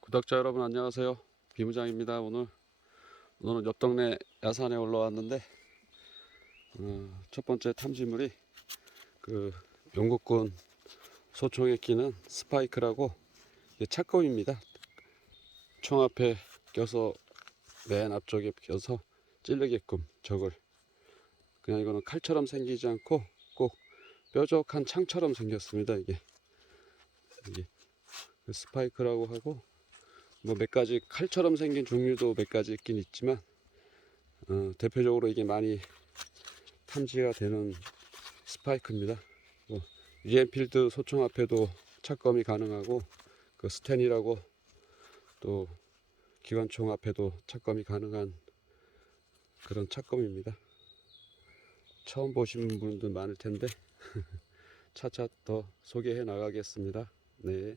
구독자 여러분 안녕하세요. 비무장입니다. 오늘 오늘은 옆 동네 야산에 올라왔는데 어, 첫 번째 탐지물이 그 영국군 소총에 끼는 스파이크라고 착검입니다. 총 앞에 껴서 맨 앞쪽에 껴서 찌르게끔 적을 그냥 이거는 칼처럼 생기지 않고 꼭 뾰족한 창처럼 생겼습니다. 이게 이게 그 스파이크라고 하고 뭐 몇 가지 칼처럼 생긴 종류도 몇 가지 있긴 있지만 어, 대표적으로 이게 많이 탐지가 되는 스파이크입니다. 뭐 유엔필드 소총 앞에도 착검이 가능하고 그 스텐이라고 또 기관총 앞에도 착검이 가능한 그런 착검입니다. 처음 보시는 분들 많을 텐데 차차 더 소개해 나가겠습니다. 네.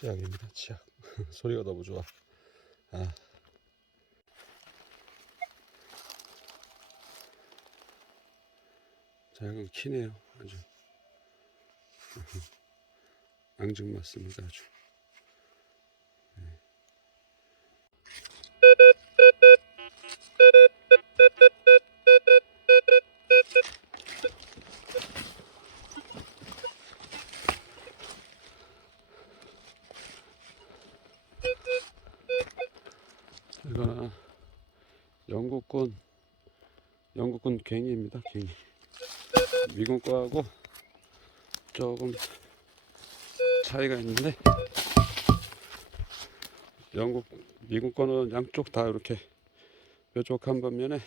치약입니다. 치약. 소리가 너무 좋아. 아. 자, 이건 키네요. 아주. 앙증 맞습니다. 아주. 이거는 영국군 영국군 갱이입니다. 갱이. 미군 거하고 조금 차이가 있는데 영국 미군 거는 양쪽 다 이렇게 뾰족한 반면에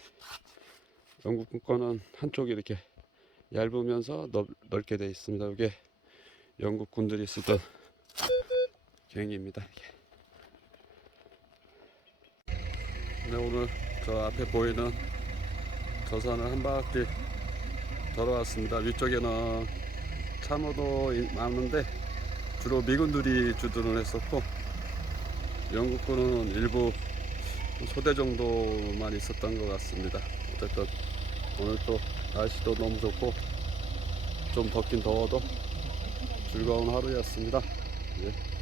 영국군 거는 한쪽이 이렇게 얇으면서 넓, 넓게 되어 있습니다. 이게 영국 군들이 쓰던 갱이입니다. 이게. 네, 오늘 저 앞에 보이는 저 산을 한 바퀴 돌아왔습니다. 위쪽에는 참호도 이- 많은데 주로 미군들이 주둔을 했었고 영국군은 일부 소대 정도만 있었던 것 같습니다. 어쨌든 오늘 또 날씨도 너무 좋고 좀 덥긴 더워도 즐거운 하루였습니다. 예.